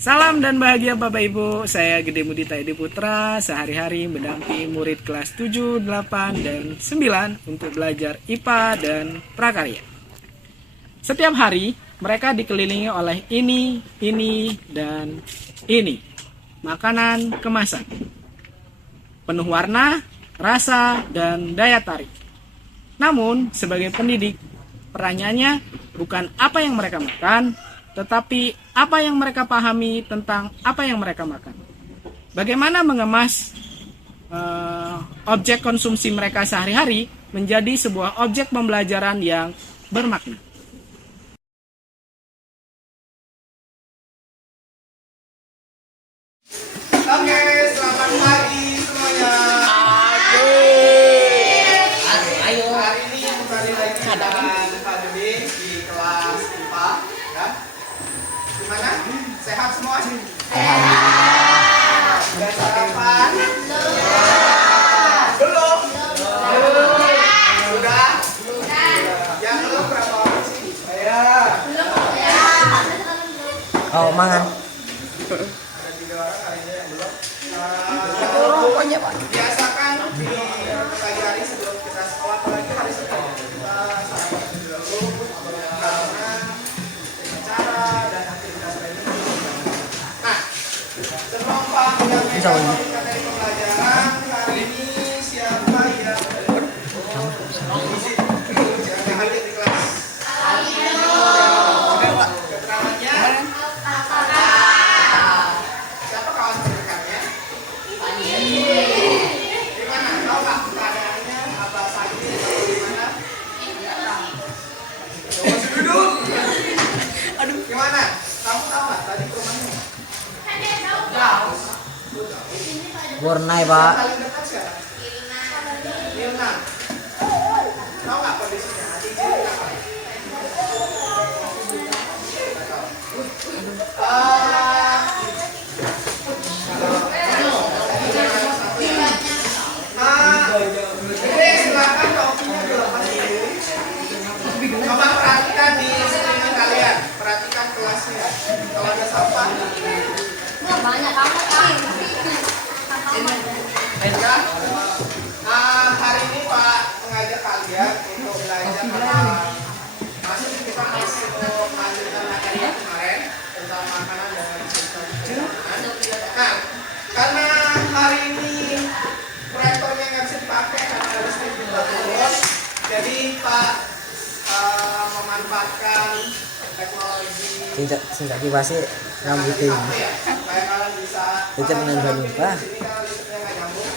Salam dan bahagia Bapak Ibu, saya Gede Mudita Edi Putra, sehari-hari mendampingi murid kelas 7, 8, dan 9 untuk belajar IPA dan prakarya. Setiap hari, mereka dikelilingi oleh ini, dan ini. Makanan kemasan. Penuh warna, rasa, dan daya tarik. Namun, sebagai pendidik, pertanyaannya bukan apa yang mereka makan, tetapi apa yang mereka pahami tentang apa yang mereka makan. Bagaimana mengemas objek konsumsi mereka sehari-hari menjadi sebuah objek pembelajaran yang bermakna. Oke, selamat pagi semuanya. Ayo. Hari ini kembali lagi dengan Pak Dede di kelas IPA. Ya. Gimana? Sehat semua? Sudah sarapan? Belum? Sudah? Yang belum berapa orang sih? Saya. Oh, mangan. Ada 3 orang hari ini yang belum. Rokoknya, Pak. Biasakan di pagi hari sebelum kita sekolah, apalagi hari Senin, kita sarapan terlebih dahulu karena acara dan aktivitas lainnya. Nah, sebelum Pak menyampaikan materi pembelajaran hari ini, siapa yang izin yang hadir di kelas? Keterangannya? Siapa kawan terdekatnya? Gimana? Tahu nggak keadaannya apa saja atau gimana? Masih duduk. Aduh, gimana? Kamu tahu nggak tadi ke rumahnya? Jauh. Warnai, Pak. Paling dekat siapa? Mirna. Tahu nggak kondisinya? Adik jadi apa? Silakan topinya dilepas dulu. Coba perhatikan di sekeliling kalian, perhatikan kelasnya. Kalau ada sampah, Banyak banget kan. ya. Hari ini Pak mengajak kalian untuk belajar tentang kita masuk melanjutkan materi kemarin tentang makanan dan sistem pencernaan. Nah, karena hari ini proyektornya nggak bisa dipakai karena listrik juga turun, jadi Pak memanfaatkan teknologi Tidak dibasi rambutnya. HP ya, supaya kalian bisa Itu dengan Bandung, Pak. Di sini kalau listriknya nggak nyambung,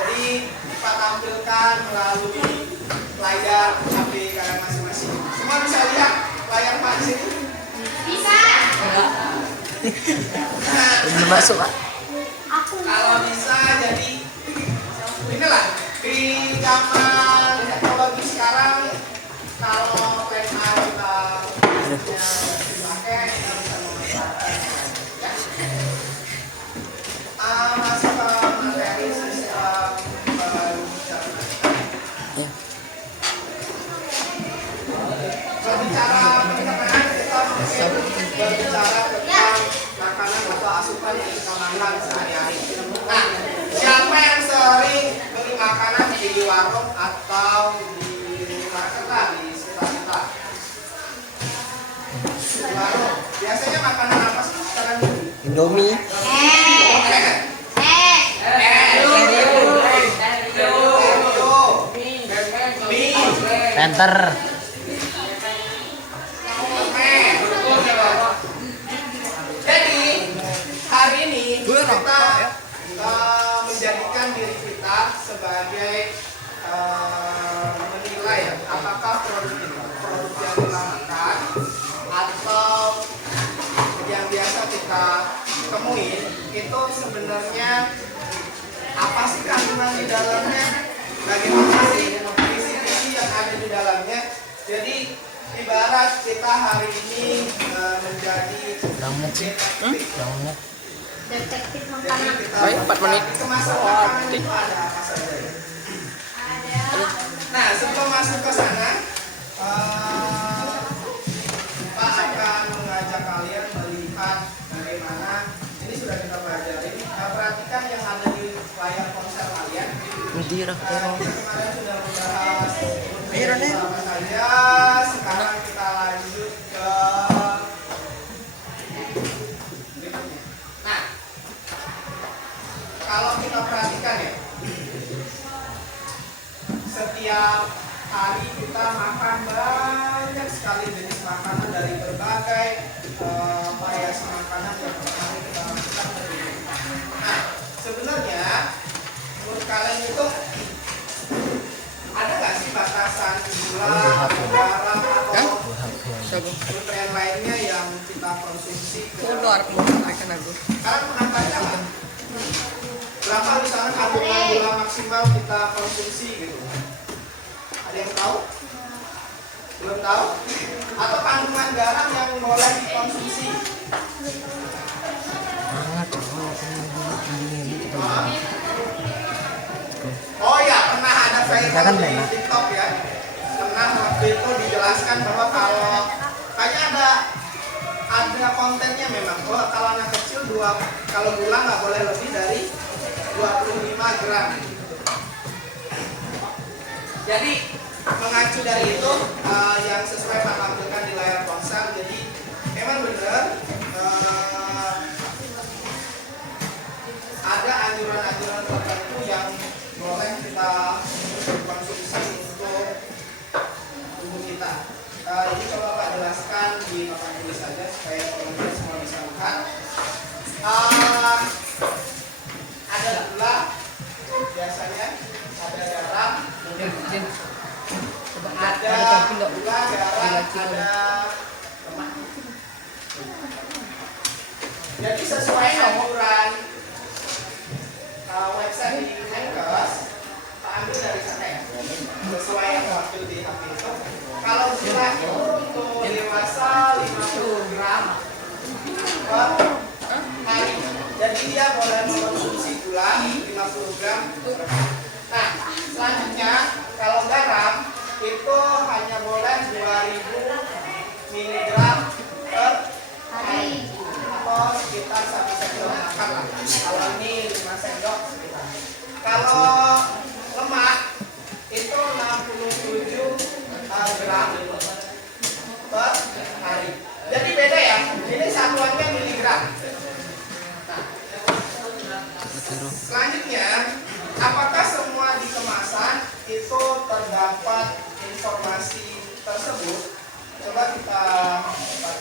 jadi Pak tampilkan melalui layar HP kalian masing-masing. Semua bisa lihat layar Pak di sini? Bisa. Ini masuk, Pak. Kalau bisa, jadi inilah di zaman teknologi sekarang, kalau plan A kita dipakai, kita bisa memanfaatkan ya. Masuk ke materi sistem pencernaan. Ya. Berbicara pencernaan, kita mungkin berbicara tentang makanan atau asupan yang kita makan sehari-hari. Nah, siapa yang sering beli makanan di warung atau di market lah, di sekitar kita? Di warung. Biasanya makanan apa sih sekarang ini? Indomie. Penter. Jadi hari ini kita menjadikan diri kita sebagai menilai apakah produk yang kita makan atau yang biasa kita temui itu sebenarnya apa sih kandungan di dalamnya, bagaimana sih isi-isi yang ada di dalamnya. Jadi ibarat kita hari ini menjadi Detektif. Detektif jadi makanan. kita 4 menit. kemasan makanan itu ada apa saja. Nah, sebelum masuk ke sana, Pak akan mengajak kalian melihat bagaimana ini sudah kita pelajari. Perhatikan yang ada di layar ponsel kalian. Hindi ra Kita kemarin sudah membahas Meron eh. apa saja. Sekarang kita lanjut ke berikutnya. Nah, kalau kita perhatikan ya, setiap hari kita makan banyak sekali jenis makanan dari berbagai variasi makanan yang per hari kita lakukan. Nah, sebenarnya menurut kalian itu ada nggak sih batasan gula, garam atau nutrien lainnya yang kita konsumsi? Sekarang pernah baca nggak? Berapa misalnya kandungan gula maksimal kita konsumsi gitu? Ada yang tahu? Belum tahu? Atau kandungan garam yang boleh dikonsumsi? Oh ya, pernah ada viral di TikTok ya. Pernah waktu itu dijelaskan bahwa kayaknya ada kontennya memang bahwa kalau anak kecil kalau gula nggak boleh lebih dari 25 gram. Jadi mengacu dari itu yang sesuai Pak tampilkan di layar ponsel. Jadi memang benar ada anjuran-anjuran tertentu yang boleh kita konsumsi untuk tubuh kita. Ini coba Pak jelaskan di papan tulis saja supaya teman-teman semua bisa lihat. Ada gula, biasanya ada garam, ada gula, garam, ada lemak. Jadi sesuai anjuran website di Menkes, Pak ambil dari sana ya. Sesuai yang tampil di HP itu. Kalau gula itu untuk dewasa 50 gram per hari. Jadi dia boleh mengkonsumsi gula 50 gram. Nah, selanjutnya kalau garam itu hanya boleh 2000 mg per hari atau sekitar 1 sendok makan lah. Kalau ini 5 sendok sekitar. Kalau lemak itu 67 gram per hari. Jadi beda ya. Ini satuannya miligram. Nah, selanjutnya, apakah semua di kemasan itu terdapat informasi tersebut? Coba kita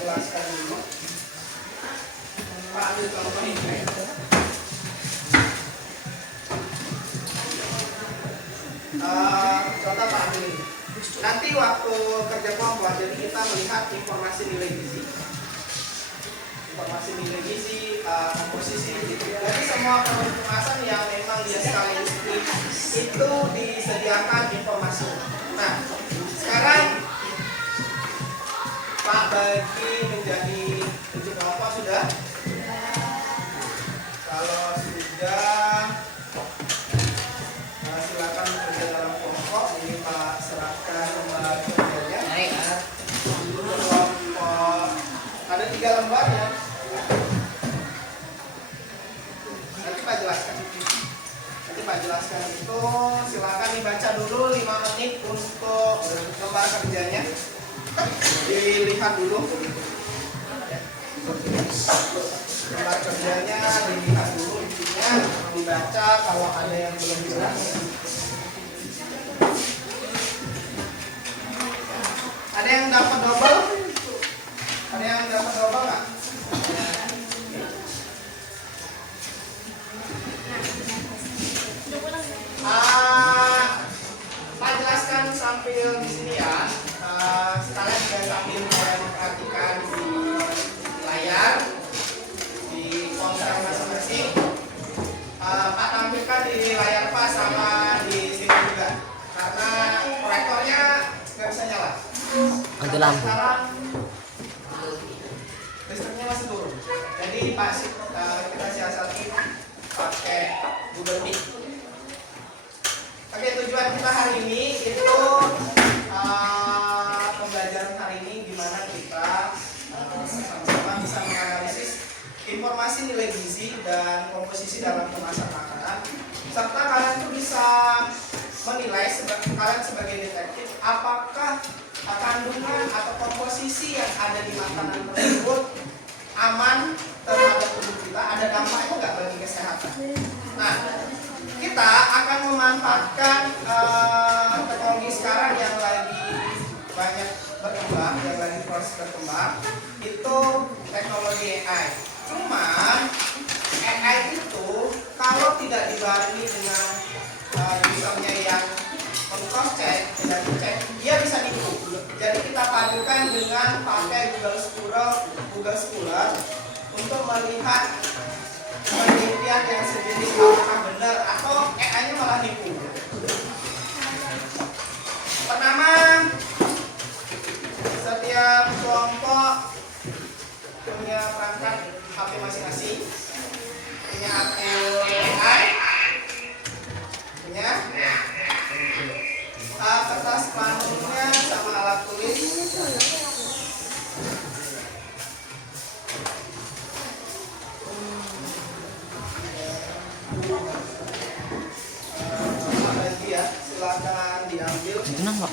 jelaskan dulu. Pak ambil contoh ini. Contoh Pak ambil ini. Nanti waktu kerja kelompok, jadi kita melihat informasi nilai gizi. Informasi nilai gizi, komposisi gitu. Jadi semua produk kemasan yang memang dia sekali itu disediakan informasi. Nah, sekarang Pak bagi menjadi 7 kelompok sudah. Kalau sudah, silakan bekerja dalam kelompok. Ini Pak serahkan lembar kerjanya. Kelompok ada 3 lembar ya. Nanti Pak jelaskan. Itu silakan dibaca dulu 5 menit untuk lembar kerjanya. Dilihat dulu. Lembar kerjanya dilihat dulu isinya, dibaca kalau ada yang belum jelas. Ada yang dapat double? Ada yang dapat double nggak? Pak jelaskan sambil di sini ya. Sekalian juga sambil memperhatikan di layar di ponsel masing-masing. Pak tampilkan di layar Pak sama di sini juga. Karena proyektornya nggak bisa nyala. Ada lampu. Sekarang listriknya masih turun. Jadi Pak kita siasati pakai Google Meet. Oke, tujuan kita hari ini itu pembelajaran hari ini gimana kita sama-sama bisa menganalisis informasi nilai nilai gizi dan komposisi dalam kemasan makanan, serta kalian tuh bisa menilai kalian sebagai detektif apakah kandungan atau komposisi yang ada di makanan tersebut aman terhadap tubuh kita, ada dampaknya nggak bagi kesehatan. Nah, kita akan memanfaatkan teknologi sekarang yang lagi banyak berkembang, yang lagi proses berkembang, itu teknologi AI. Cuman AI itu kalau tidak dibarengi dengan usernya yang cross check, tidak dicek, dia bisa nipu. Jadi kita padukan dengan pakai Google Scholar untuk melihat penelitian yang sejenis apakah benar atau AI-nya malah nipu. Pertama, setiap kelompok punya perangkat HP masing-masing, punya akun AI, punya kertas panunya sama alat tulis. Lagi ya, silakan diambil. Itu nang Pak.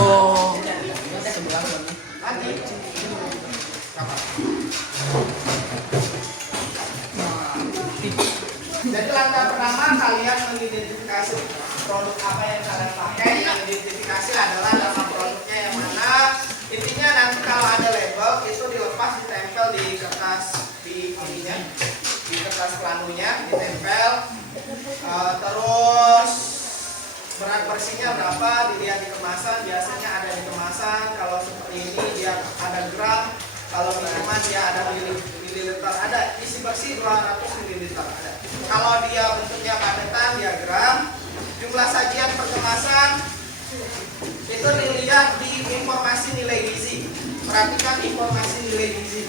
Oh. Lagi. Jadi langkah pertama kalian mengidentifikasi produk apa yang kalian pakai. Yang identifikasi adalah nama produknya yang mana. Intinya nanti kalau ada label itu dilepas, ditempel di kertas di ininya, di kertas planunya ditempel. Terus berat bersihnya berapa dilihat di kemasan, biasanya ada di kemasan. Kalau seperti ini dia ada gram, kalau minuman dia ada mililiter, ada isi bersih 200 mililiter ada. Kalau dia bentuknya padetan dia gram, jumlah sajian per kemasan itu dilihat di informasi nilai gizi. Perhatikan informasi nilai gizi.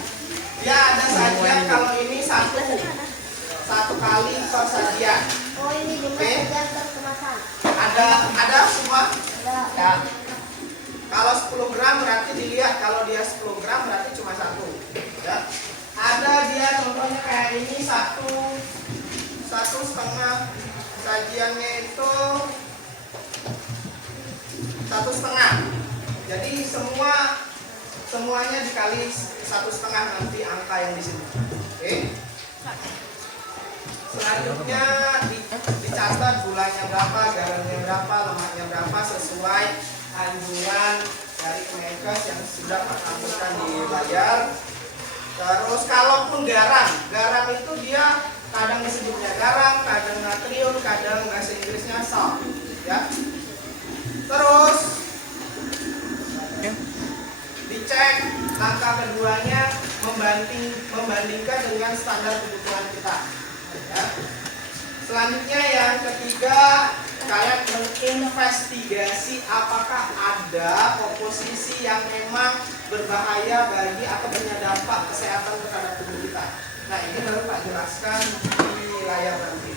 Dia ada sajian kalau ini satu kali per sajian. Oh, ini jumlah sajian per kemasan. Ada semua? Ada. Kalau 10 gram berarti dilihat, kalau dia 10 gram berarti cuma satu. Ya. Ada dia contohnya kayak ini satu setengah, sajiannya itu 1,5. Jadi semuanya dikali 1,5 nanti angka yang di sini. Oke. Selanjutnya dicatat gulanya berapa, garamnya berapa, lemaknya berapa sesuai anjuran dari Kemenkes yang sudah tercantumkan di layar. Terus kalaupun garam itu dia kadang disebutnya garam, kadang natrium, kadang bahasa Inggrisnya salt, ya. Terus dicek langkah keduanya membandingkan dengan standar kebutuhan kita. Ya. Selanjutnya yang ketiga, kalian menginvestigasi apakah ada komposisi yang memang berbahaya bagi atau punya dampak kesehatan terhadap tubuh kita. Nah, ini baru Pak jelaskan di layar nanti.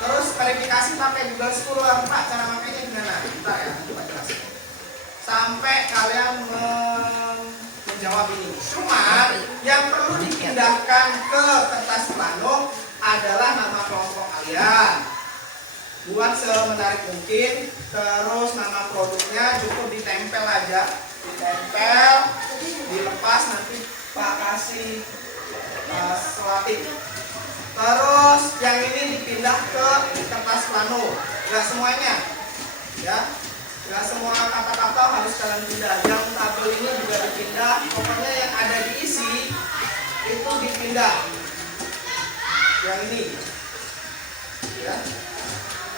Terus verifikasi pakai Google Scholar. Pak, cara makainya gimana? Bentar ya, nanti Pak jelaskan. Sampai kalian menjawab ini. Cuma yang perlu dipindahkan ke kertas plano adalah nama kelompok kalian. Buat semenarik mungkin. Terus nama produknya cukup ditempel aja, ditempel, dilepas nanti Pak kasih selotip. Terus yang ini dipindah ke kertas plano. Gak semuanya, ya. Gak semua kata-kata harus kalian pindah. Yang tabel ini juga dipindah. Pokoknya yang ada diisi itu dipindah. Yang ini, ya,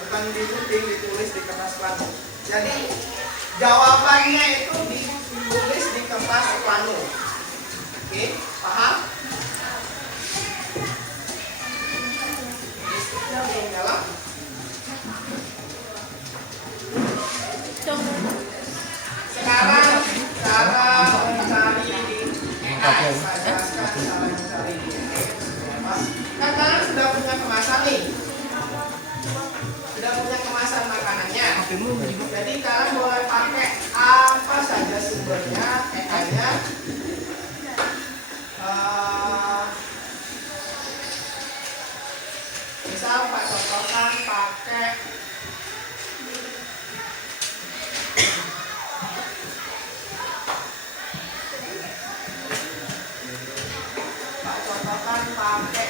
bukan digunting, ditulis di kertas plano. Jadi jawabannya itu ditulis di kertas plano. Oke, paham? Listriknya belum nyala. Sekarang cara mencari saya jelaskan cara mencari. Kan kalian sudah punya kemasan nih. Jadi kalian boleh pakai apa saja sumbernya, EA-nya. Misal Pak contohkan pakai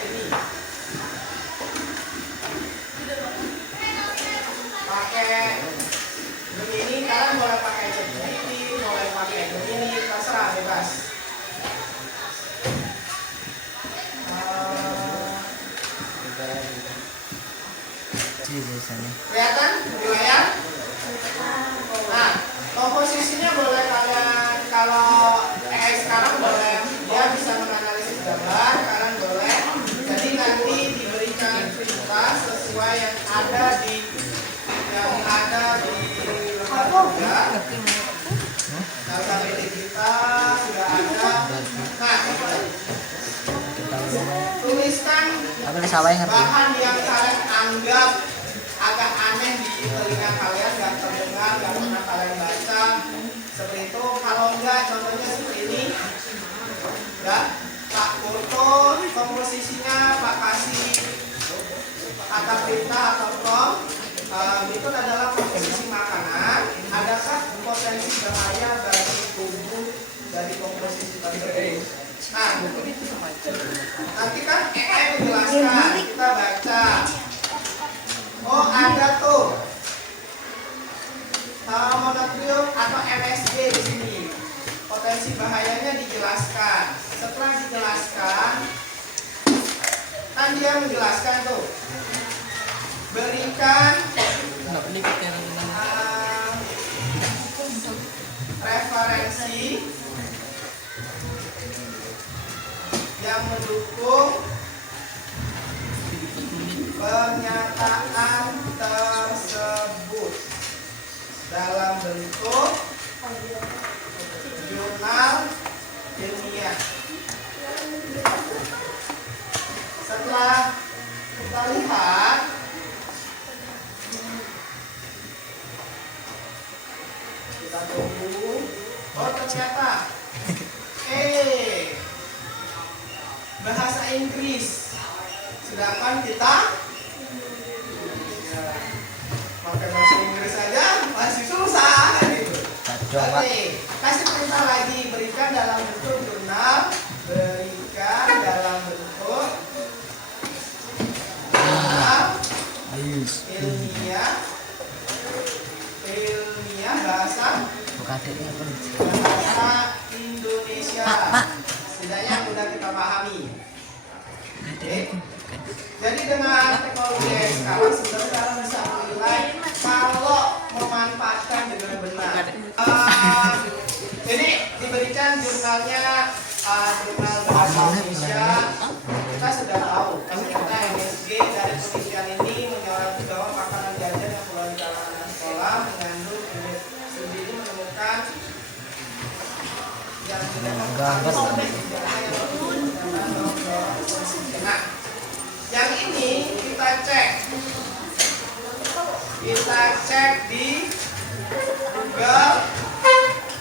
ini. Pakai begini, kalian boleh pakai begini, boleh pakai begini, terserah, bebas. Kelihatan di layar? Nah, komposisinya boleh kalian, kalau sekarang boleh dia bisa menganalisis gambar, kalian boleh. Jadi nanti diberikan perintah sesuai yang ada di lembar juga. Data milik kita sudah ada. Nah, tuliskan bahan yang kalian anggap agak aneh di telinga kalian, nggak terdengar, nggak pernah kalian baca. Seperti itu. Kalau enggak, contohnya seperti ini. Ya, Pak foto komposisinya, Pak kasih kata perintah atau prompt. Itu adalah komposisi makanan. Adakah potensi bahaya bagi tubuh dari komposisi tersebut? Nah, nanti kan menjelaskan, kita baca. Oh, ada tuh monatrium atau MSG di sini. Potensi bahayanya dijelaskan. Setelah dijelaskan, kan dia menjelaskan tuh. Berikan referensi yang mendukung pernyataan tersebut dalam bentuk jurnal ilmiah. Setelah kita lihat, kita tunggu. Oh, ternyata bahasa Inggris, sedangkan kita pakai bahasa Inggris saja masih susah gitu. Oke, kasih perintah lagi, berikan dalam bentuk jurnal, berikan dalam bentuk jurnal ilmiah bahasa Indonesia. Setidaknya mudah kita pahami. Oke. Jadi dengan teknologi sekarang sebenarnya kalian bisa menilai kalau memanfaatkan dengan benar. Jadi diberikan jurnalnya jurnal bahasa Indonesia. Kita sudah tahu ternyata MSG dari penelitian ini menyoroti bahwa makanan jajan yang keluar di kalangan anak sekolah mengandung studi menemukan yang tidak Nah, yang ini kita cek di Google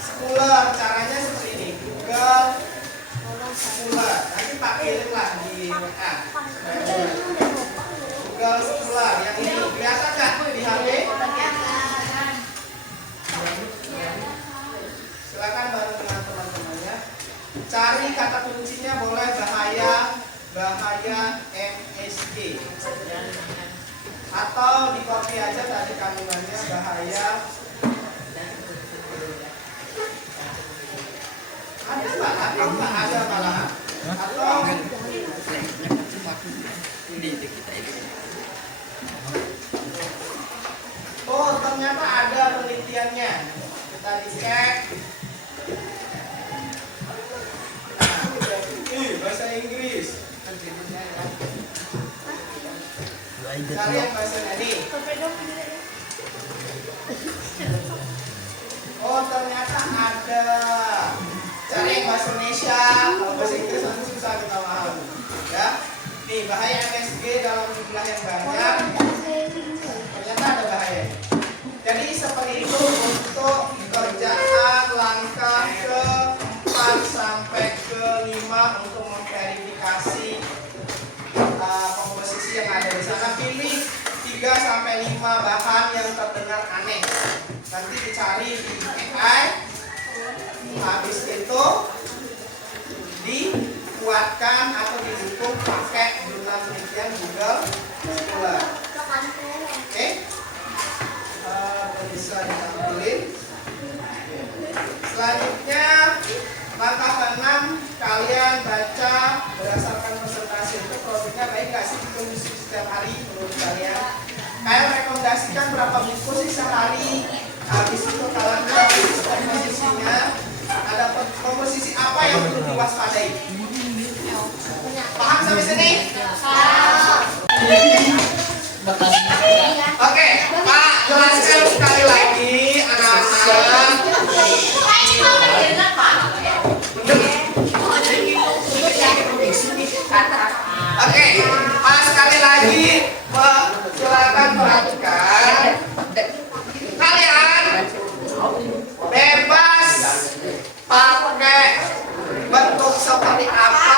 Scholar. Caranya seperti ini, Google Scholar. Nanti Pak kirimlah di WA. Google Scholar yang ini kelihatan nggak di HP? Silakan bareng dengan teman-temannya. Cari kata kuncinya, boleh bahaya MSG, atau di copy aja tadi kandungannya bahaya. Ada malahan. Atau oh, ternyata ada penelitiannya. Kita dicek. Bahasa Inggris. Cari yang bahasa ini. Oh, ternyata ada. Cari yang bahasa Indonesia. Kalau bahasa Inggris nanti susah kita paham. Ya. Nih, bahaya MSG dalam jumlah yang banyak. Ternyata ada bahaya. Jadi bahan yang terdengar aneh. Nanti dicari di AI. Habis itu dikuatkan atau didukung pakai jurnal penelitian Google Scholar. Oke? Bisa ditampilin. Selanjutnya langkah ke-6, kalian baca berdasarkan presentasi itu produknya baik nggak sih dikonsumsi setiap hari menurut kalian? Kalian rekomendasikan berapa buku sih sehari? Habis itu kalian lihat komposisinya, ada komposisi apa yang perlu diwaspadai? Paham sampai sini? Oke, Pak jelaskan sekali lagi anak-anak. Oke, Pak sekali lagi silakan perhatikan. Kalian bebas pakai bentuk seperti apa.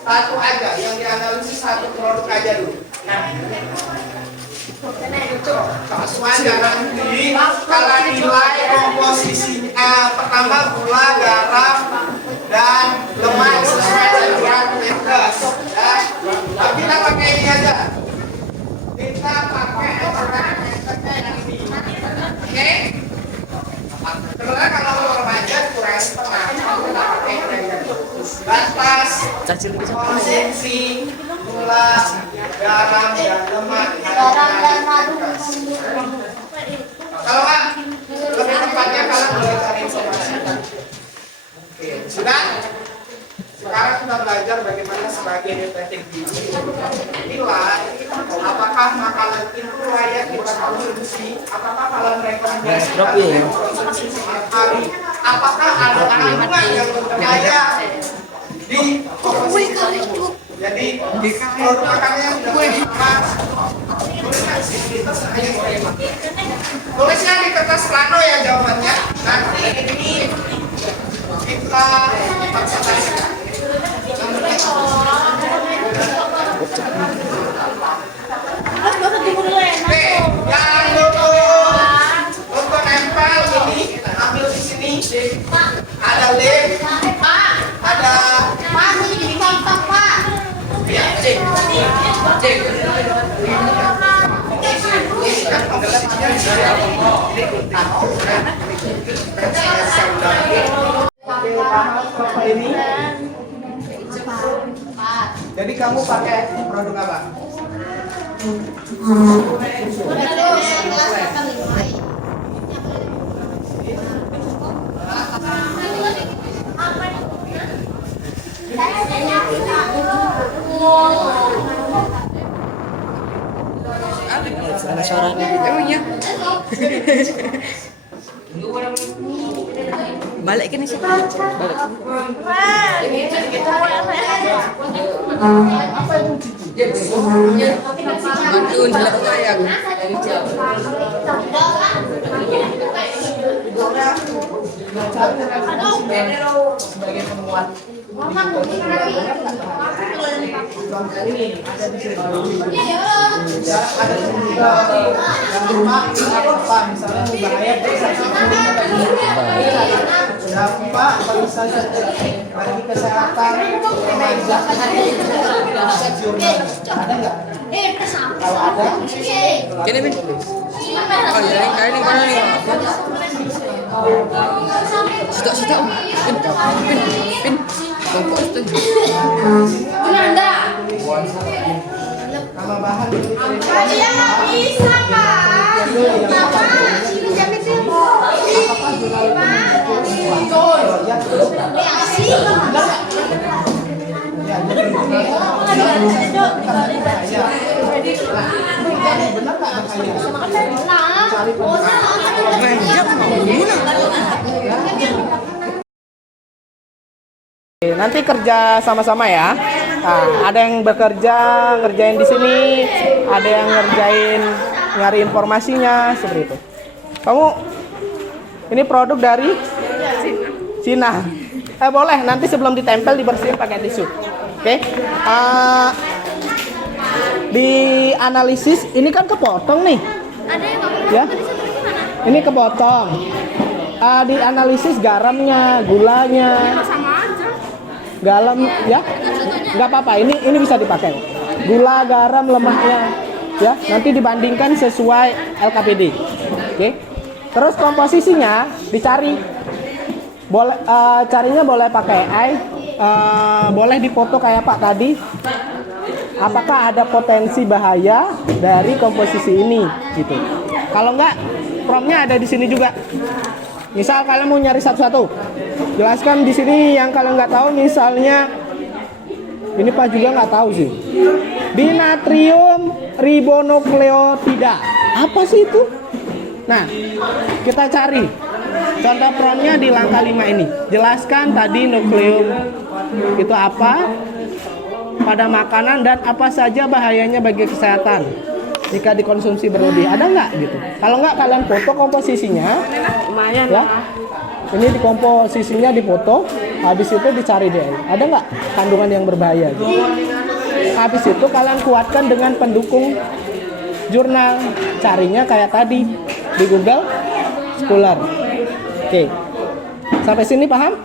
Satu aja yang dianalisis, satu produk aja dulu. Semuanya nanti kalau nilai komposisinya pertama gula, garam, dan lemak sesuai dengan Menkes. Ya. Tapi kita pakai ini aja. Kita pakai Menkesnya yang ini. Oke? Sebenarnya kalau remaja kurang setengah, kita pakai ini. Batas konsumsi gula, garam, dan lemak. Kalau nggak, lebih tepatnya kalian boleh cari informasi. Oke, sudah? Sekarang kita belajar bagaimana sebagai detektif nilai apakah makanan itu layak kita konsumsi, apakah kalian rekomendasikan konsumsi setiap hari, apakah ada kandungan yang berbahaya di komposisi itu. Jadi produk makanannya sudah sama. Tulisnya di kertas plano ya jawabannya. Nanti ini kita presentasikan. Oke, yang untuk nempel ini ambil di sini. Ada lem, ada ya, cek. Ini. Jadi kamu pakai produk apa? Ada suaranya. Oh iya. Balik ke nih sih. Balik. Bantu jelek saya. Sebagai penguat. Ada juga yang lemak apa misalnya berbahaya dampak misalnya bagi kesehatan remaja ada nggak? Kalau ada, Gini Bin. Oh iya, ini mana nih? Sitok. Bin. Bongkok itu. nama bahan bisa pak. Nanti kerja sama-sama ya. Nah, ada yang bekerja ngerjain di sini, ada yang ngerjain nyari informasinya seperti itu. Kamu ini produk dari Cina. Boleh nanti sebelum ditempel dibersihin pakai tisu. Oke. di analisis ini kan kepotong nih. Ada yang ngomong Ya. di situ gimana? Ini kepotong. Di analisis garamnya, gulanya, Sama aja. garam ya. Nggak apa-apa. Ini bisa dipakai. Gula, garam, lemaknya ya. Nanti dibandingkan sesuai LKPD. Oke. Terus komposisinya dicari. Boleh carinya boleh pakai AI. Boleh dipoto kayak Pak tadi. Apakah ada potensi bahaya dari komposisi ini gitu. Kalau enggak, promnya ada di sini juga. Misal kalian mau nyari satu-satu, jelaskan di sini yang kalian nggak tahu. Misalnya, ini Pak juga nggak tahu sih. Dinatrium ribonukleotida, apa sih itu? Nah, kita cari. Contoh promnya di langkah 5 ini. Jelaskan tadi nukleum itu apa pada makanan dan apa saja bahayanya bagi kesehatan jika dikonsumsi berlebih. Ada nggak gitu? Kalau nggak, kalian foto komposisinya. Lumayan Ya. Ini di komposisinya dipoto. Habis itu dicari deh. Ada nggak kandungan yang berbahaya gitu. Habis itu kalian kuatkan dengan pendukung jurnal. Carinya kayak tadi di Google Scholar. Oke. Sampai sini paham?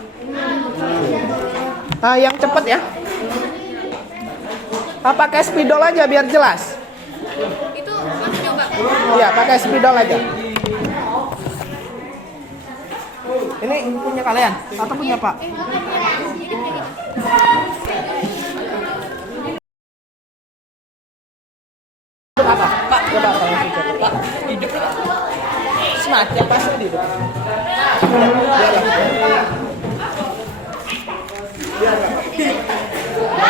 Yang cepat ya. Pakai spidol aja biar jelas. Itu masih coba. Iya, pakai spidol aja. Ini punya kalian atau punya Pak? Apa? Pak, coba Pak. Pak, hidup. Semati apa sih hidup?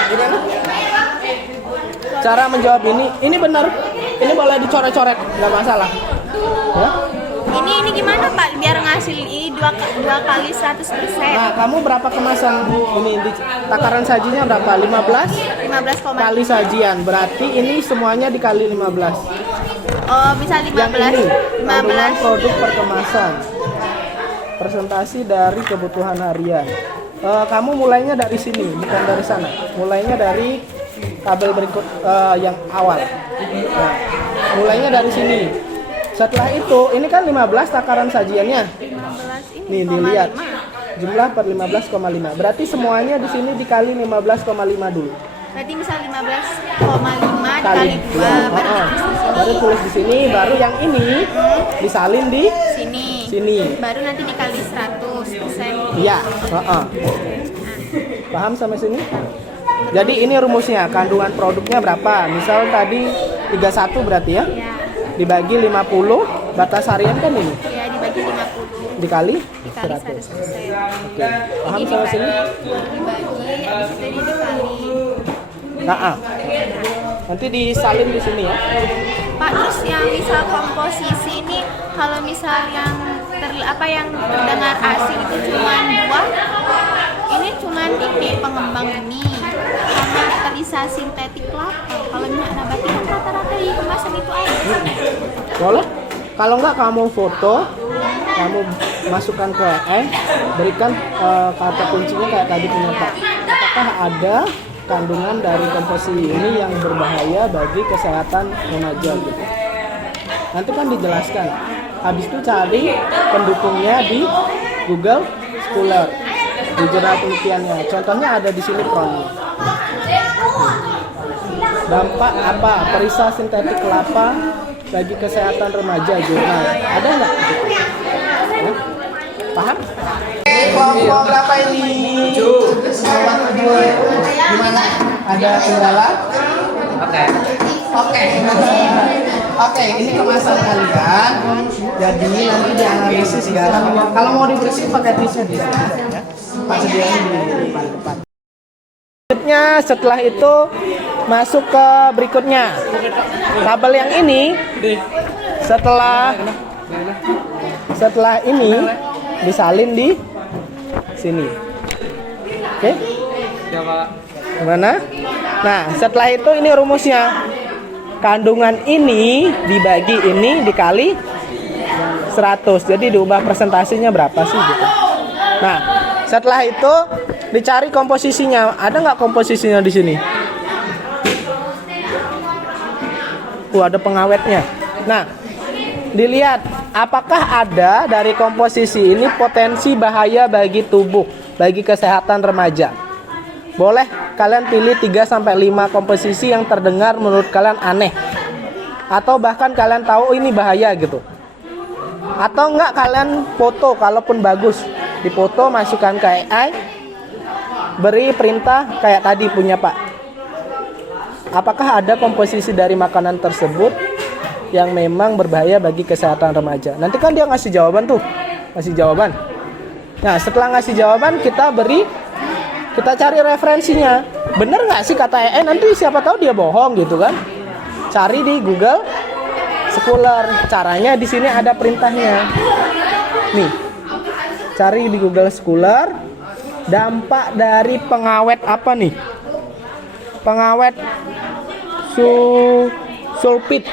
Gimana? Cara menjawab ini benar. Ini boleh dicoret-coret, nggak masalah. Ya? Ini gimana Pak? Biar ngasih ini dua kali 100%. Nah, kamu berapa kemasan ini di takaran sajinya berapa? 15 15, kali sajian. Berarti ini semuanya dikali 15. oh bisa 15. Yang ini kandungan 15. produk per kemasan. Presentasi dari kebutuhan harian. Kamu mulainya dari sini, bukan dari sana. Mulainya dari tabel berikut yang awal. Nah, mulainya dari sini. Setelah itu, ini kan 15 takaran sajiannya. 15 ini. Nih dilihat. Jumlah per 15,5. Berarti semuanya di sini dikali 15,5 dulu. Berarti misal 15,5 Kali dikali 2 baru Oh, tulis di sini. baru tulis di sini, baru yang ini disalin di Sini. sini. Baru nanti dikali 100%. Iya, paham sampai sini? Jadi ini rumusnya, kandungan produknya berapa? Misal tadi 31 berarti ya? Ya. Dibagi 50, batas harian kan ini? Ya dibagi 50 Dikali dikali 100. 100%. Oke, paham Ini sampai sini? dibagi habis itu ini dikali. Nanti disalin di sini ya. Pak, terus yang misal komposisi ini kalau misal yang yang terdengar asing itu cuma buah, ini cuma ini pengembang ini karena terisa sintetik kelapa. Kalau minyak nabati kan rata-rata di kemasan itu ada. Boleh? Kalau nggak kamu foto, kamu masukkan ke berikan kata kuncinya kayak tadi punya Pak. Apakah ada kandungan dari komposisi ini yang berbahaya bagi kesehatan remaja gitu? Nanti kan dijelaskan. Habis itu cari pendukungnya di Google Scholar, di jurnal penelitiannya. Contohnya ada di sini promnya. Dampak apa perisa sintetik kelapa bagi kesehatan remaja jurnal? Ada nggak? Ya? Paham? Kelompok berapa ini? 7. Gimana? Ada kendala? Oke, ini kemasan kalian. Jadi nanti dianalisis garam. Kalau mau dibersihin pakai tisu di sini ya. Pak sediain di depan. Selanjutnya setelah itu masuk ke berikutnya. Tabel yang ini setelah ini disalin di sini. Oke? Gimana? Nah, setelah itu ini rumusnya. Kandungan ini dibagi ini dikali 100. Jadi diubah presentasinya berapa sih gitu. Nah, setelah itu dicari komposisinya. Ada nggak komposisinya di sini? ada pengawetnya. Nah, dilihat apakah ada dari komposisi ini potensi bahaya bagi tubuh, bagi kesehatan remaja. Boleh kalian pilih 3-5 komposisi yang terdengar menurut kalian aneh, atau bahkan kalian tahu ini bahaya gitu. Atau enggak kalian foto, kalaupun bagus dipoto, masukkan ke AI, beri perintah kayak tadi punya Pak. Apakah ada komposisi dari makanan tersebut yang memang berbahaya bagi kesehatan remaja? Nanti kan dia ngasih jawaban tuh, ngasih jawaban. Nah, setelah ngasih jawaban kita cari referensinya. Bener nggak sih kata AI? Nanti siapa tahu dia bohong gitu kan? Cari di Google Scholar. Caranya di sini ada perintahnya. Nih, cari di Google Scholar. Dampak dari pengawet apa nih? Pengawet sulfit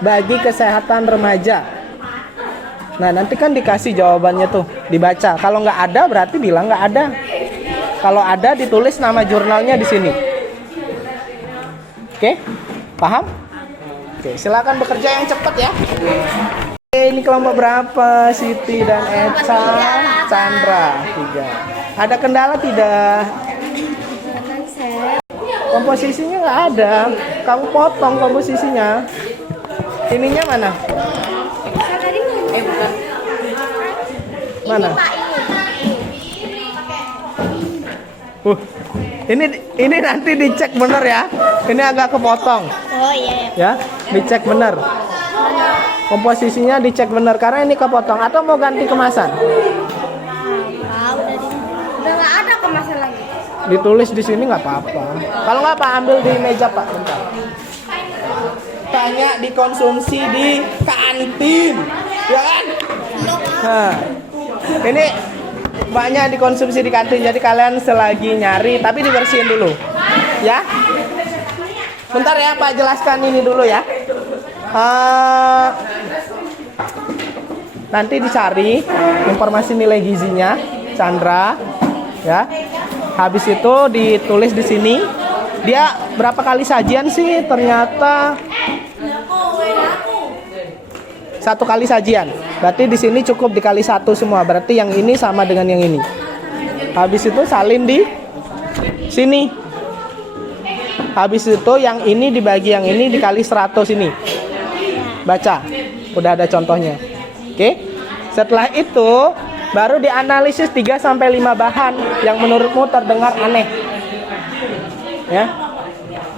bagi kesehatan remaja. Nah, nanti kan dikasih jawabannya tuh, dibaca. Kalau nggak ada berarti bilang nggak ada. Kalau ada ditulis nama jurnalnya di sini. Oke, paham? Oke, silakan bekerja yang cepat ya. Oke, ini kelompok berapa? Siti dan Eca, Chandra 3. Ada kendala tidak? Komposisinya nggak ada. Kamu potong komposisinya. Ininya mana? Mana? Ini nanti dicek bener ya. Ini agak kepotong. Oh iya. Ya, dicek bener. Komposisinya dicek bener karena ini kepotong. Atau mau ganti kemasan? Udah nggak ada kemasan lagi. Ditulis di sini nggak apa-apa. Kalau nggak Pak ambil di meja Pak. Bentar. Tanya dikonsumsi di kantin, ya kan? Nah, ini banyak dikonsumsi di kantin. Jadi kalian selagi nyari, tapi dibersihin dulu, ya. Bentar ya Pak, jelaskan ini dulu ya. Nanti dicari informasi nilai gizinya, Chandra, ya. Habis itu ditulis di sini. Dia berapa kali sajian sih? Ternyata 1 kali sajian. Berarti di sini cukup dikali 1 semua. Berarti yang ini sama dengan yang ini. Habis itu salin di sini. Habis itu yang ini dibagi yang ini dikali 100 ini. Baca. Udah ada contohnya. Oke. Setelah itu baru dianalisis 3-5 bahan yang menurutmu terdengar aneh. Ya.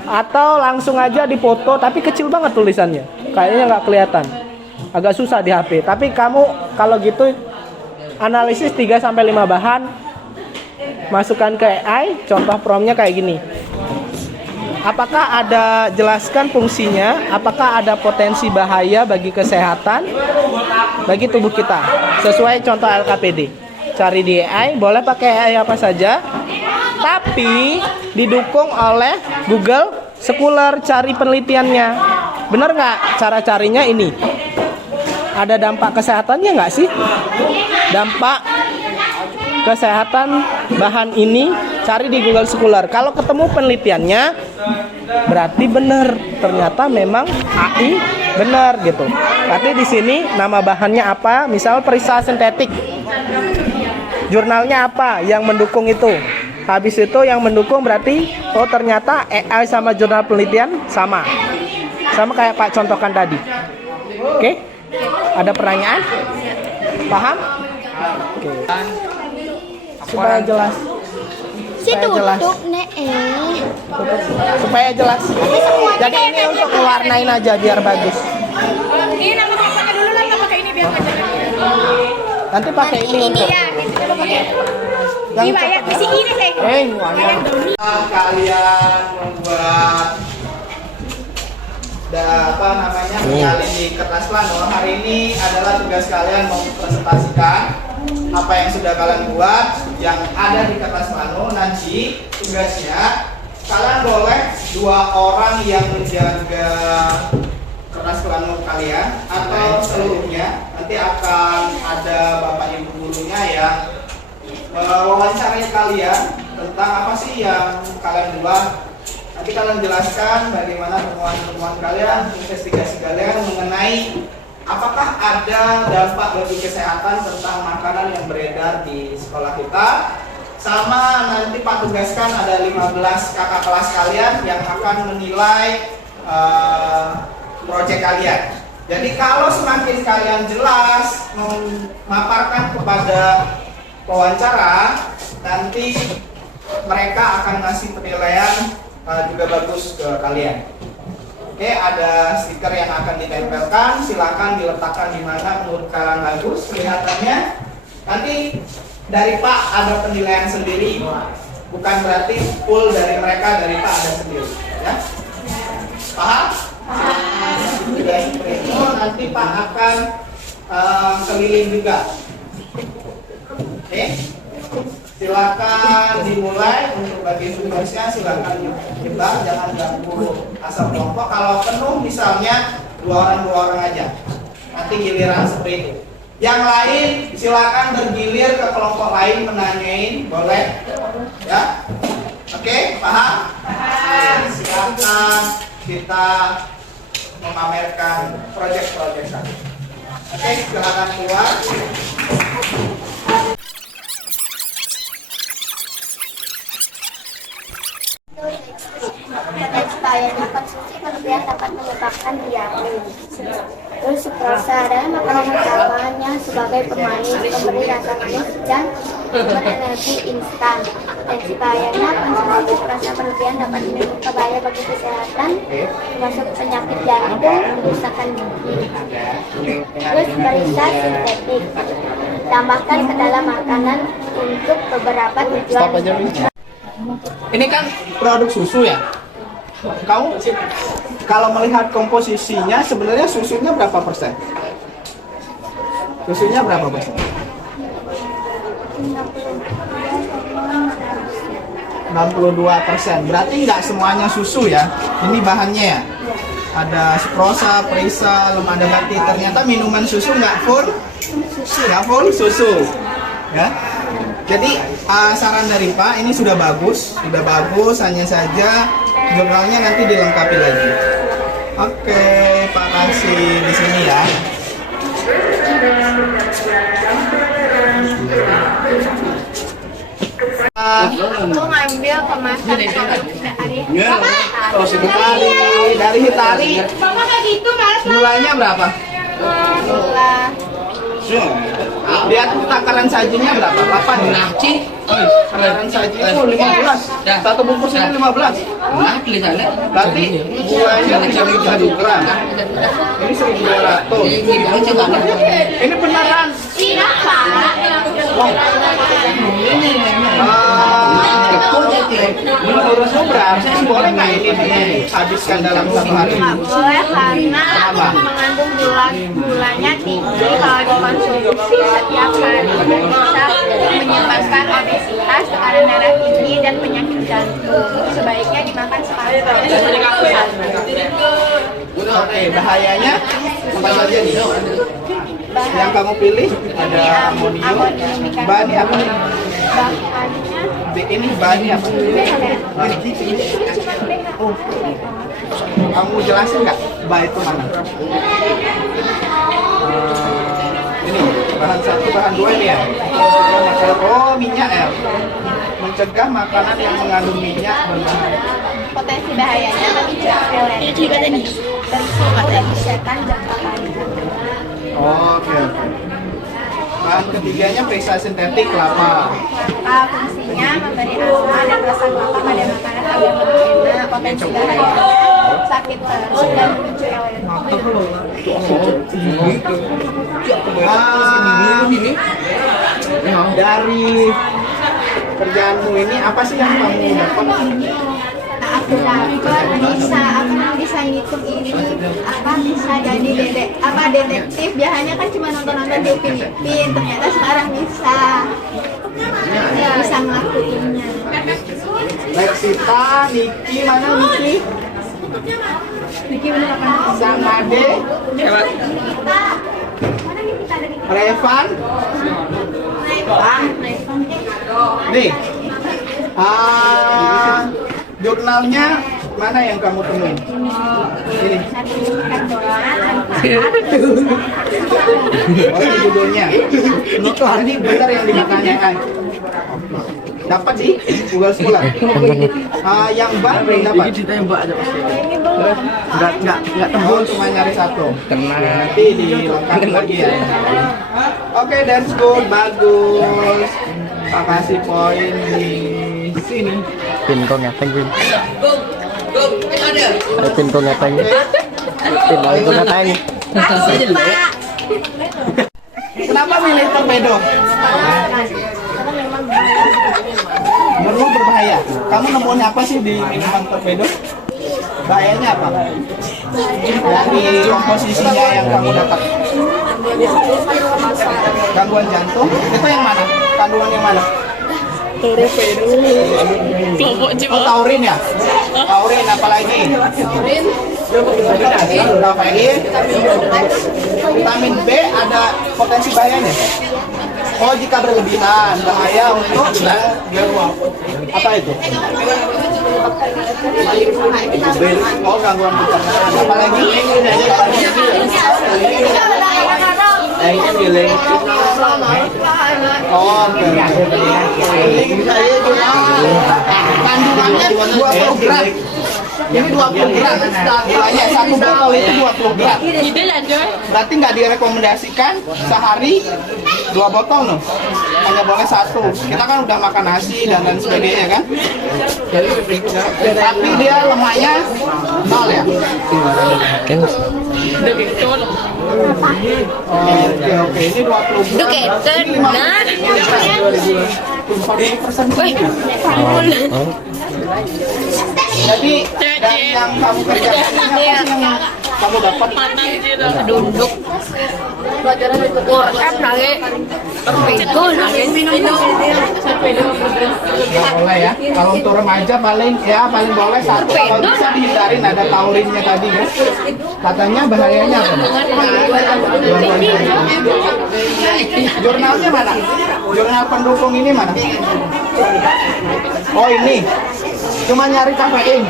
Atau langsung aja dipoto tapi kecil banget tulisannya. Kayaknya nggak kelihatan. Agak susah di HP. Tapi kamu kalau gitu analisis 3-5 bahan, masukkan ke AI, contoh promnya kayak gini. Apakah ada, jelaskan fungsinya, apakah ada potensi bahaya bagi kesehatan bagi tubuh kita sesuai contoh LKPD. Cari di AI, boleh pakai AI apa saja, tapi didukung oleh Google Scholar, cari penelitiannya. Bener nggak cara carinya ini? Ada dampak kesehatannya nggak sih? Dampak kesehatan bahan ini cari di Google Scholar. Kalau ketemu penelitiannya berarti benar. Ternyata memang AI benar gitu. Berarti di sini nama bahannya apa? Misal perisa sintetik. Jurnalnya apa yang mendukung itu? Habis itu yang mendukung berarti oh ternyata AI sama jurnal penelitian sama. Sama kayak Pak contohkan tadi. Oke? Ada pertanyaan? Paham? Oke. Supaya jelas. Supaya jelas. Jadi ini untuk mewarnain aja biar bagus. Ini nama pakai dulu lah, pakai ini biar macam. Nanti pakai ini untuk. Ya, coba pakai. Yang ini banyak di sini deh. Kalian membuat menyalin di kertas plano. Hari ini adalah tugas kalian mempresentasikan apa yang sudah kalian buat yang ada di kertas plano. Nanti tugasnya kalian boleh 2 orang yang menjaga kertas plano kalian atau seluruhnya. Nanti akan ada bapak ibu gurunya yang wawancarai kalian tentang apa sih yang kalian buat. Nanti kalian jelaskan bagaimana temuan-temuan kalian, investigasi kalian mengenai apakah ada dampak bagi kesehatan tentang makanan yang beredar di sekolah kita. Sama nanti Pak tugaskan ada 15 kakak kelas kalian yang akan menilai proyek kalian. Jadi kalau semakin kalian jelas memaparkan kepada pewawancara, nanti mereka akan ngasih penilaian juga bagus ke kalian. Oke, ada stiker yang akan ditempelkan, silakan diletakkan di mana menurut kalian bagus kelihatannya. Nanti dari Pak ada penilaian sendiri, bukan berarti full dari mereka, dari Pak ada sendiri, ya. Paham? Juga seperti itu. Nanti Pak akan keliling juga. Oke, silakan dimulai untuk bagian tugasnya. Silakan coba, jangan ganggu asal kelompok. Kalau penuh misalnya 2 orang aja. Nanti giliran seperti itu. Yang lain silakan bergilir ke kelompok lain menanyain, boleh? Ya, oke, paham? Silakan kita memamerkan proyek-proyek tadi. Oke, silakan keluar. Supaya konsumsi berlebihan dapat menyebabkan diabetes. Terus sukrose adalah makanan utamanya sebagai pemanis, pemberi rasa manis dan sumber energi instan. Potensi bahayanya konsumsi sukrose berlebihan dapat menimbulkan bahaya bagi kesehatan, termasuk penyakit jantung, kerusakan gigi. Terus berisa sintetik, tambahkan ke dalam makanan untuk beberapa tujuan. Ini kan produk susu ya. Kamu kalau melihat komposisinya sebenarnya susunya berapa persen? Susunya berapa persen? 62%. Berarti nggak semuanya susu ya. Ini bahannya ya. Ada sukrosa, perisa, lemah nabati. Ternyata minuman susu nggak full susu. Ya. Jadi saran dari Pak ini sudah bagus, hanya saja jurnalnya nanti dilengkapi lagi. Oke, Pak kasih di sini ya. Aku ngambil kemasan Dari Hitali. Gulanya berapa? gula Lihat takaran sajinya berapa? 8 ya? Takaran saji itu 15. Satu bungkus ini 15. Berarti gulanya 3.000 gram. Ini 1.200. Ini beneran. Menurutmu berarti boleh nggak ini dihabiskan dalam satu hari? nggak boleh karena mengandung gulanya tinggi. Kalau dikonsumsi setiap hari bisa menyebabkan obesitas, tekanan darah tinggi, dan penyakit jantung. Sebaiknya dimakan sekali. Oke, bahayanya apa saja nih? Yang kamu pilih ada amonium. Bahannya apa nih? Ini bahannya apa? Oh, kamu jelasin nggak? Bah itu mana? Ini bahan 1, bahan 2 ini ya. Oh, minyak ya. Mencegah makanan yang mengandung minyak berbahaya. Potensi bahayanya memicu alergi dan berisiko kebijakan jangka panjang. Oke. Bahan ketiganya perisa sintetik kelapa. Fungsinya memberi aroma dan rasa kelapa pada makanan agar lebih enak. Potensi bahayanya sakit perut dan memicu alergi. Dari kerjaanmu ini apa sih yang kamu dapat? Aku dapat bisa ngitung ini bisa jadi detektif. Biasanya kan cuma nonton di Upin ternyata sekarang bisa ngelakuinnya. Lexita, Niki, mana Niki? Niki bener apa? Sama Ade, Revan, nih, jurnalnya mana yang kamu temuin? Ini. Oh, ini judulnya. Ini benar yang dimakannya kan? Dapat di Google Scholar. Yang Mbak belum dapat. Ini cerita yang Mbak aja pasti. Nggak tembus, cuma nyari satu. Tenang. Nanti dilengkapi lagi ya. Oke, that's good, bagus. Kasih poin di sini. Pin kau ngeteng pin. Pin kau ngeteng. Pin kau ngeteng. Kenapa milih torpedo? Menurut berbahaya. Kamu nemuin apa sih di minuman torpedo? Bahayanya apa? Dari komposisinya yang kamu dapat. Gangguan jantung. Itu yang mana? Kandungan yang mana? Oh, taurin ya? Taurin apalagi? Kafein. Vitamin B ada potensi bahayanya? Oh, jika berlebihan bahaya untuk apa itu? Oh, gangguan pencernaan. Apalagi? Oh, kandungannya 20 gram. Ini 20 gram. Nilainya 1 botol itu 20 gram. Berarti nggak direkomendasikan sehari 2 botol loh. Hanya boleh 1. Kita kan udah makan nasi dan lain sebagainya kan. Tapi dia lemaknya 0 ya. Oke, ini 20 gram. Jadi dari yang kamu kerjakan ini apa sih yang kamu dapat? Duduk. Urep lagi. Torpedo lagi minum. Nggak boleh ya. Kalau untuk remaja paling boleh 1. Kalau bisa dihindarin ada taurinnya tadi kan. Katanya bahayanya apa? Jurnalnya mana? Jurnal pendukung ini mana? Oh, ini. Cuma nyari kafein.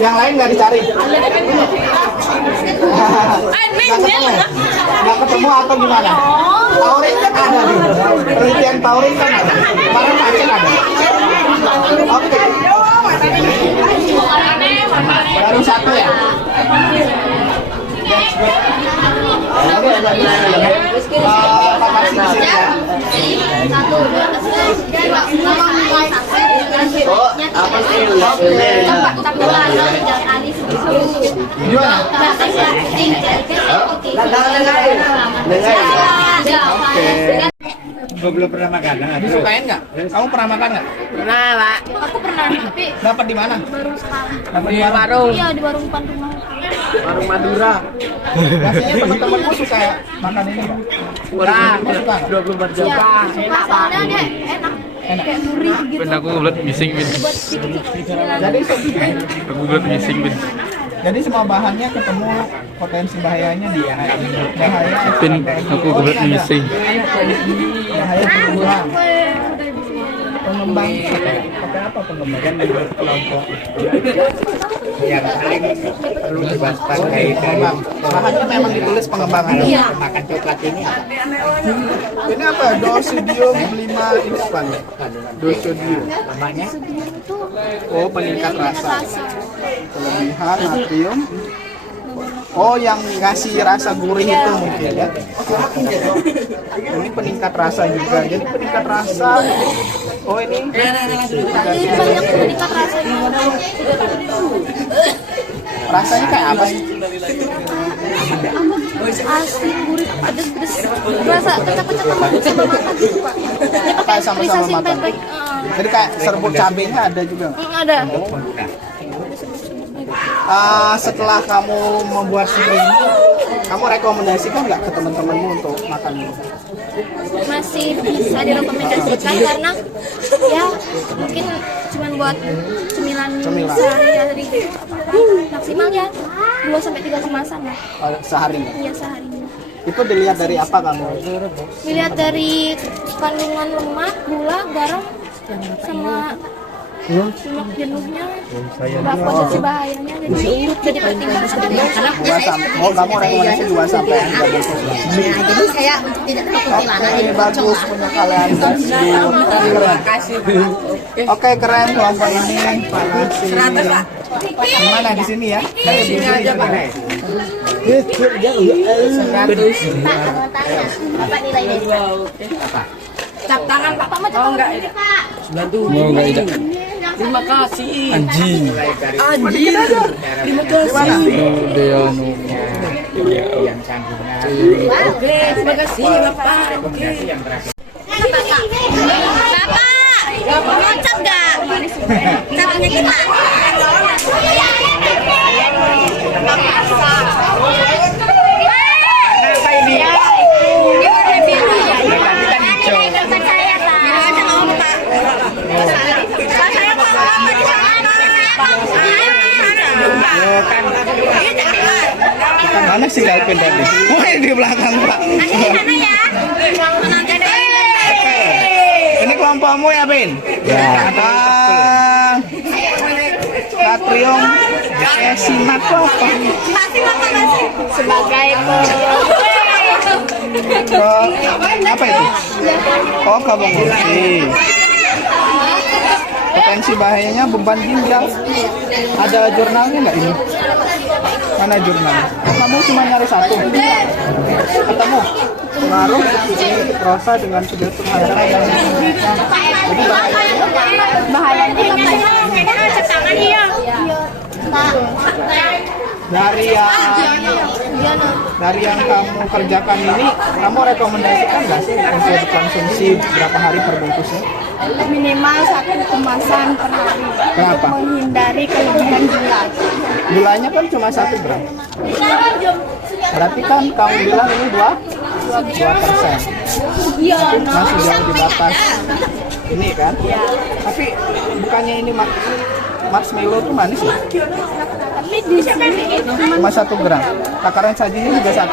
Yang lain nggak dicari. Nggak ketemu atau gimana? Taurin kan ada nih. Penelitian taurin kan ada. Kemarin Aceh ada. Oke. Baru 1 ya? Gue belum pernah makan. Disukain nggak? Kamu pernah makan nggak? Pernah, Pak. Aku pernah, tapi Dapat di mana? baru sekali. Dapat di Di mana? warung. Iya, di warung depan rumah. Warung Madura. Biasanya teman-temanku suka makan ini nggak? Pernah. Kamu suka nggak? 24 jam. Iya, suka soalnya dia enak. Kayak gurih gitu. Pin aku kebelet missing pin. Buat cemilan. Aku kebelet missing pin. Jadi semua bahannya ketemu potensi bahayanya dia. Bahaya. Pin aku kebelet missing. Bahaya pembunuhan. Pengembang pakai apa pengembang? Kan kelompok Yang paling perlu diwaspadai dari pengembang. Bahannya memang ditulis pengembangan. makan coklat ini apa? Ini apa? Dosidium 5 ini apa nih? Dosidium. Namanya Oh, peningkat rasa. Kelebihan natrium. Oh, yang ngasih rasa gurih itu mungkin ya. Ini peningkat rasa juga. Jadi peningkat rasa. Oh, ini. Jadi banyak peningkat rasanya. Rasanya kayak apa sih? Asin, gurih, pedes. Rasa kecap-kecap sama makan gitu, Pak. Dia pakai Kayak sama-sama risasin makan. pepek. Jadi kayak serbuk cabenya ada juga. Ada. Setelah kamu membuat seperti ini, kamu rekomendasikan nggak ke teman-temanmu untuk makan ini? Masih bisa direkomendasikan karena ya mungkin cuma buat cemilan sehari-hari maksimal ya 2-3 kemasan lah. Sehari? Iya, sehari. Itu dilihat dari apa kamu? Dilihat dari kandungan lemak, gula, garam, sama jenuhnya posisi bahayanya jadi penting banget. Oh, kamu rekomendasi 2 sampai 3 bungkus. Jadi saya untuk tidak terlalu Oke, bagus punya kalian. Oke, keren kelompok ini. Makasih. Gimana di sini ya? Di sini aja, Pak. 100. Apa nilainya? cap tangan Pak. Oh enggak. Terima kasih. Anjing. Anjir. Terima kasih. yang sanggupnya Oke, terima kasih Bapak. Oke. yang terakhir. Bapak, mau cap gak? Capnya kita. Apa ini? Mana sih Galvin tadi? Oh, di belakang, Pak. Ini kelompokmu ya, Bin? Ya. Katriong Simat apa? Sebagai Apa itu? Oh, kabung uji. Potensi bahayanya beban ginjal. Ada jurnalnya nggak ini? Mana jurnal? Kamu cuma nyari satu. Ketemu. Pengaruh prosa dengan sudut penghadapan dan jadi bahayanya dari yang kamu kerjakan ini, kamu rekomendasikan nggak sih untuk dikonsumsi berapa hari per bungkusnya? minimal 1 kemasan per hari. Kenapa? Untuk menghindari kelebihan gula. Gulanya kan cuma 1 gram. Berarti kan kamu bilang ini 2%. Iya, Masih jauh di batas ini kan? Tapi bukannya ini marshmallow tuh manis ya? tapi di sini Cuma 1 gram. Takaran sajinya juga 1.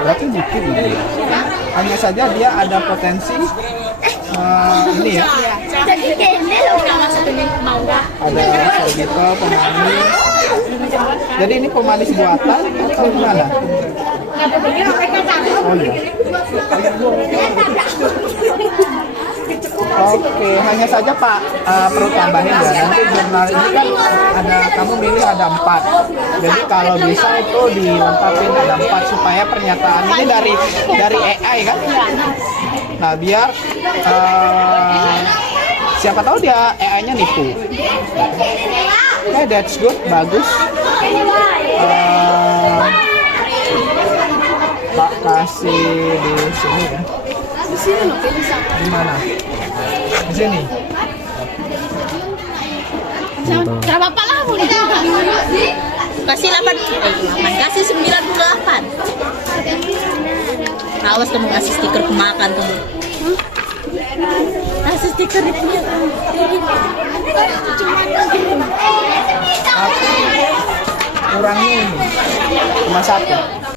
Berarti dikit ini. Hanya saja dia ada potensi ini ya. jadi kayaknya loh satunya mau gak? Ada sorbitol, pemanis. Jadi ini pemanis buatan atau gimana? Oh iya. Oke, hanya saja Pak perlu tambahin ya. Nanti jurnal ini kan ada, kamu milih ada 4. Jadi kalau bisa itu dilengkapin ada 4 supaya pernyataan ini dari AI kan. Nah biar siapa tahu dia AI-nya nipu. Oke, that's good, bagus. Pak kasih di sini ya. Di mana? Di sini. Berapa Pak lah boleh? Kasih 8, kasih 98. Awas kamu kasih stiker kemakan kamu. Kasih stiker di punya kamu. Kurangnya ini cuma 1.